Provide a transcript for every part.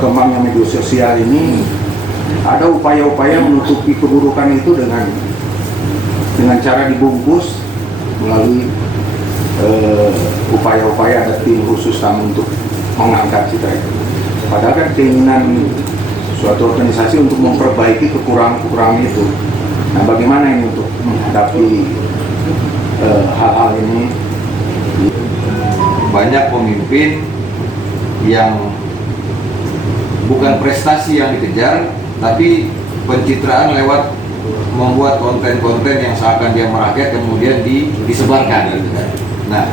berkembangnya media sosial ini ada upaya-upaya menutupi keburukan itu dengan cara dibungkus melalui upaya-upaya ada tim khusus kami untuk mengangkat cerita itu. Padahal kan keinginan suatu organisasi untuk memperbaiki kekurangan-kekurangan itu. Nah, bagaimana ini untuk menghadapi hal-hal ini? Banyak pemimpin yang bukan prestasi yang dikejar, tapi pencitraan lewat membuat konten-konten yang seakan dia merakyat kemudian disebarkan. Gitu kan. Nah,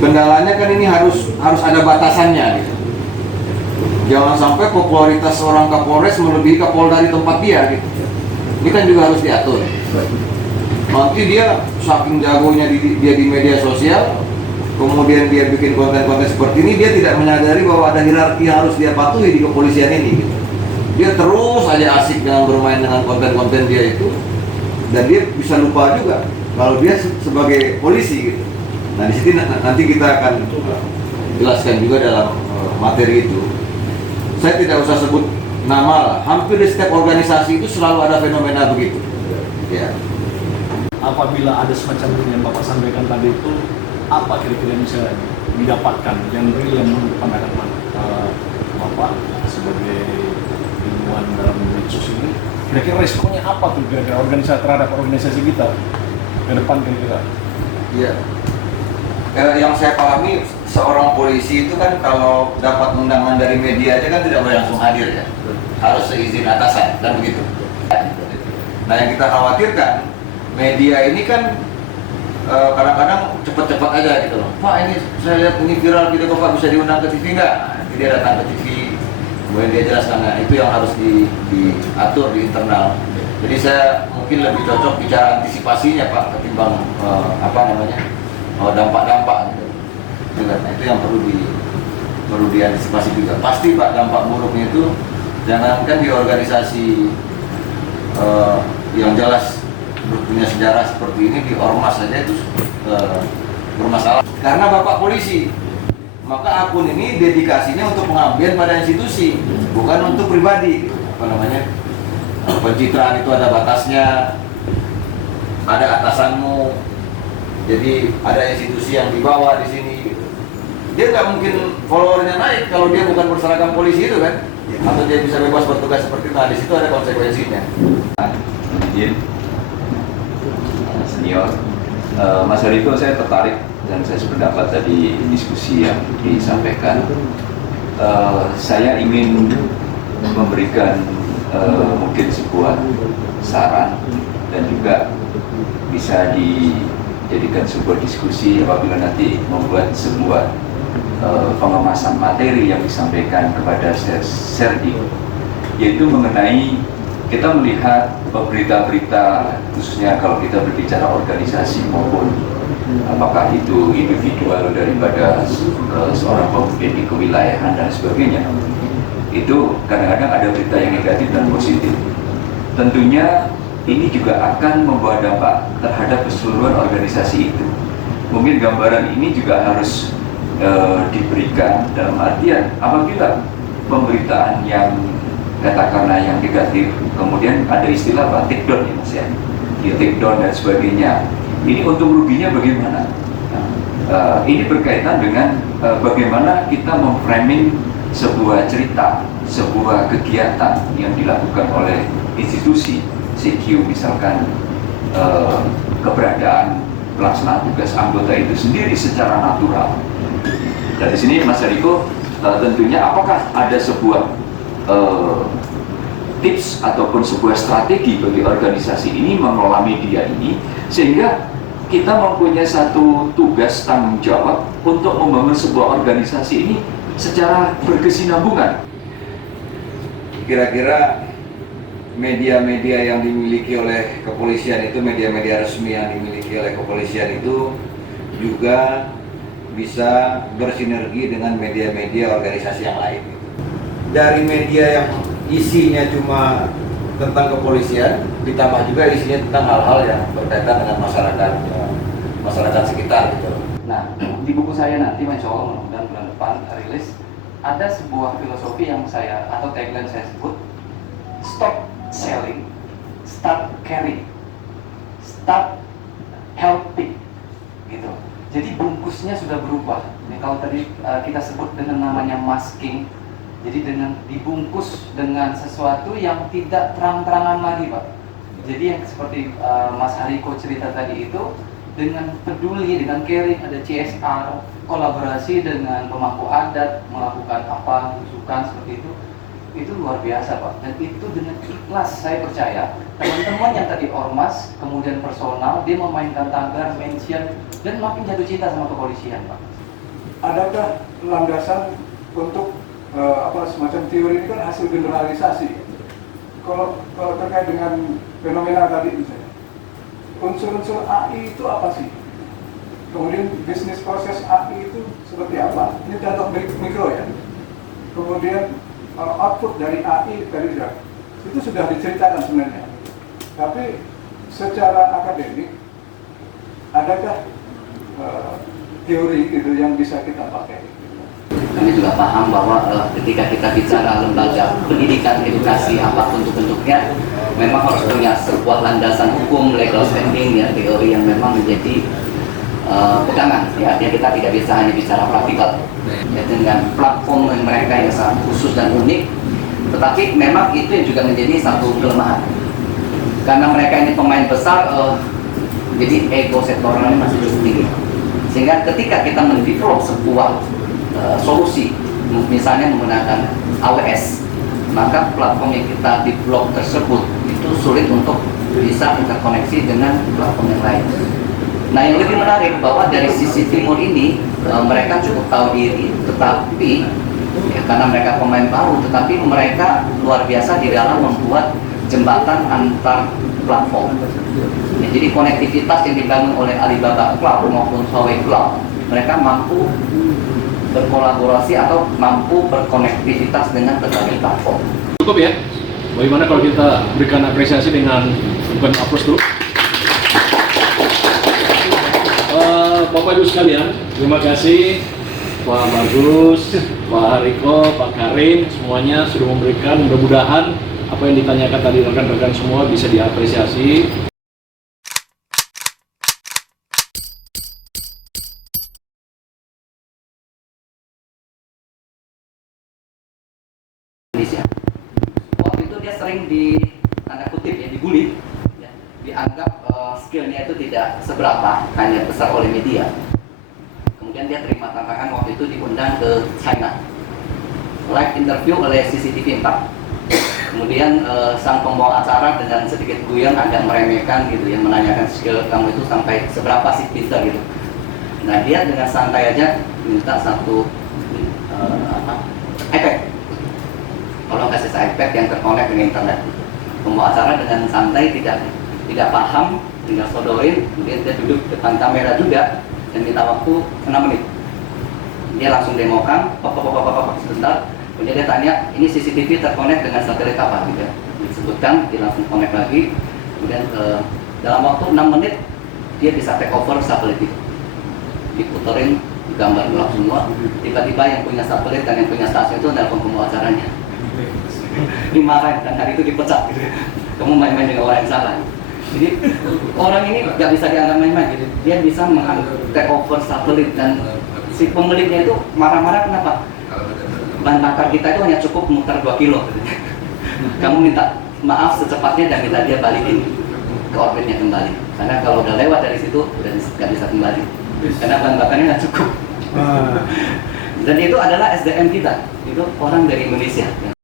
kendalanya kan ini harus ada batasannya. Gitu. Jangan sampai popularitas seorang Kapolres melebihi Kapolda di tempat dia. Gitu. Ini kan juga harus diatur. Nanti dia saking jagonya dia di media sosial, kemudian dia bikin konten-konten seperti ini, dia tidak menyadari bahwa ada hierarki yang harus dia patuhi di kepolisian ini. Gitu. Dia terus aja asik dengan bermain dengan konten-konten dia itu, dan dia bisa lupa juga kalau dia sebagai polisi. Gitu. Nah di sini nanti kita akan jelaskan juga dalam materi itu. Saya tidak usah sebut nama lah. Hampir di setiap organisasi itu selalu ada fenomena begitu. Ya. Apabila ada semacam yang Bapak sampaikan tadi itu, apa kira-kira yang bisa didapatkan yang real yang menurut pandangan Bapak sebagai ilmuwan dalam medsos ini? Kira-kira resikonya apa tuh kira-kira organisasi terhadap organisasi kita ke depan kira-kira? Iya. Yang saya pahami seorang polisi itu kan kalau dapat undangan dari media aja kan tidak boleh langsung hadir ya, harus seizin atasan dan begitu. Nah yang kita khawatirkan media ini kan kadang-kadang cepat-cepat aja gitu loh. Pak ini saya lihat ini viral gitu, Bapak bisa diundang ke TV nggak? Nanti dia datang ke TV, kemudian dia jelaskan. Nah itu yang harus diatur di internal. Jadi saya mungkin lebih cocok bicara antisipasinya Pak ketimbang dampak-dampak gitu. Nah, itu yang perlu diantisipasi juga. Pasti Pak dampak buruknya itu jangankan di organisasi yang jelas punya sejarah seperti ini, di ormas saja itu bermasalah. Karena Bapak polisi, maka akun ini dedikasinya untuk pengabdian pada institusi, bukan untuk pribadi. Pencitraan itu ada batasnya, ada atasanmu, jadi ada institusi yang dibawa di sini. Gitu. Dia nggak mungkin followernya naik kalau dia bukan berseragam polisi itu kan, atau dia bisa bebas bertugas seperti itu. Nah di situ ada konsekuensinya. Izin senior, Mas Hariko, saya tertarik dan saya sependapat tadi diskusi yang disampaikan. Saya ingin memberikan mungkin sebuah saran dan juga bisa dijadikan sebuah diskusi apabila nanti membuat sebuah pengemasan materi yang disampaikan kepada Serdi, yaitu mengenai kita melihat berita-berita, khususnya kalau kita berbicara organisasi maupun apakah itu individual daripada seorang pemimpin di kewilayahan dan sebagainya, itu kadang-kadang ada berita yang negatif dan positif. Tentunya ini juga akan membawa dampak terhadap keseluruhan organisasi itu. Mungkin gambaran ini juga harus diberikan dalam artian apabila pemberitaan yang katakanlah yang negatif, kemudian ada istilah apa, take down ya Mas ya, take down dan sebagainya. Ini untung ruginya bagaimana? Ini berkaitan dengan bagaimana kita memframing sebuah cerita, sebuah kegiatan yang dilakukan oleh institusi CQ, misalkan keberadaan pelaksanaan tugas anggota itu sendiri secara natural. Dari sini Mas Hariko, tentunya apakah ada sebuah tips ataupun sebuah strategi bagi organisasi ini mengelola media ini sehingga kita mempunyai satu tugas tanggung jawab untuk membangun sebuah organisasi ini secara berkesinambungan. Kira-kira media-media yang dimiliki oleh kepolisian itu, media-media resmi yang dimiliki oleh kepolisian itu juga bisa bersinergi dengan media-media organisasi yang lain. Dari media yang isinya cuma tentang kepolisian, ditambah juga isinya tentang hal-hal yang berkaitan dengan masyarakat sekitar gitu. Nah, di buku saya nanti insya Allah mudah-mudahan bulan depan rilis, ada sebuah filosofi yang atau tagline saya sebut, stop selling, start caring, start helping, gitu. Jadi bungkusnya sudah berubah. Kalau tadi kita sebut dengan namanya masking, jadi dengan dibungkus dengan sesuatu yang tidak terang-terangan lagi, Pak. Jadi yang seperti Mas Hariko cerita tadi itu, dengan peduli, dengan caring, ada CSR, kolaborasi dengan pemangku adat, melakukan apa, tusukan seperti itu luar biasa, Pak. Dan itu dengan ikhlas, saya percaya teman-teman yang tadi ormas, kemudian personal, dia memainkan tagar, mention, dan makin jatuh cinta sama kepolisian, Pak. Adakah landasan untuk semacam teori ini kan hasil generalisasi? Kalau terkait dengan fenomena tadi misalnya, unsur-unsur AI itu apa sih? Kemudian bisnis proses AI itu seperti apa? Ini contoh mikro ya. Kemudian output dari AI tadi itu sudah diceritakan sebenarnya. Tapi secara akademik, adakah teori gitu yang bisa kita pakai? Kami juga paham bahwa ketika kita bicara lembaga pendidikan, edukasi, apapun bentuknya, memang harus punya sebuah landasan hukum, legal standing, ya, teori yang memang menjadi pegangan. Ya, artinya kita tidak bisa hanya bicara praktikal. Ya, dengan platform mereka yang sangat khusus dan unik, tetapi memang itu yang juga menjadi satu kelemahan. Karena mereka ini pemain besar, jadi ego sektoralnya masih cukup tinggi. Sehingga ketika kita mendevelop sebuah solusi, misalnya menggunakan AWS, maka platform yang kita develop tersebut itu sulit untuk bisa interkoneksi dengan platform yang lain. Nah, yang lebih menarik bahwa dari sisi timur ini mereka cukup tahu diri, tetapi ya, karena mereka pemain baru, tetapi mereka luar biasa di dalam membuat jembatan antar platform. Ya, jadi konektivitas yang dibangun oleh Alibaba Cloud maupun Huawei Cloud, mereka mampu berkolaborasi atau mampu berkonektivitas dengan berbagai platform. Cukup ya? Bagaimana kalau kita berikan apresiasi dengan bukan applause dulu? Bapak Ibu sekalian, terima kasih Pak Bagus, Pak Hariko, Pak Karim, semuanya sudah memberikan, mudah-mudahan apa yang ditanyakan tadi rekan-rekan semua bisa diapresiasi. Waktu itu dia sering tanda kutip ya, dibully, ya, dianggap skillnya itu tidak seberapa, hanya besar oleh media. Kemudian dia terima tantangan, waktu itu diundang ke China, live interview oleh CCTV 4. Kemudian sang pembawa acara dengan sedikit guyon agak meremehkan gitu ya, menanyakan skill kamu itu sampai seberapa sih pintar gitu. Nah, dia dengan santai aja minta satu iPad. Kalau kasih iPad yang terkonek dengan internet. Pembawa acara dengan santai tidak paham, tinggal sodorin, kemudian dia duduk depan kamera juga dan minta waktu 6 menit. Dia langsung demokan, sebentar. Kemudian dia tanya, ini CCTV terkonek dengan satelit apa? Gitu. Disebutkan, dia langsung connect lagi. Kemudian dalam waktu 6 menit dia bisa take over satelit itu. Diputerin gambar ulang semua. Tiba-tiba yang punya satelit dan yang punya stasiun itu nelfon pembawa acaranya. Dimarahin dan hari itu dipecat. Gitu. Kamu main-main dengan orang yang salah. Jadi orang ini nggak bisa dianggap main-main. Gitu. Dia bisa take over satelit dan si pemiliknya itu marah-marah kenapa? Bahan bakar kita itu hanya cukup muter 2 kilo. Kamu minta maaf secepatnya dan minta dia balikin ke orbitnya kembali. Karena kalau udah lewat dari situ udah nggak bisa kembali. Karena bahan bakarnya nggak cukup. Dan itu adalah SDM kita. Itu orang dari Indonesia.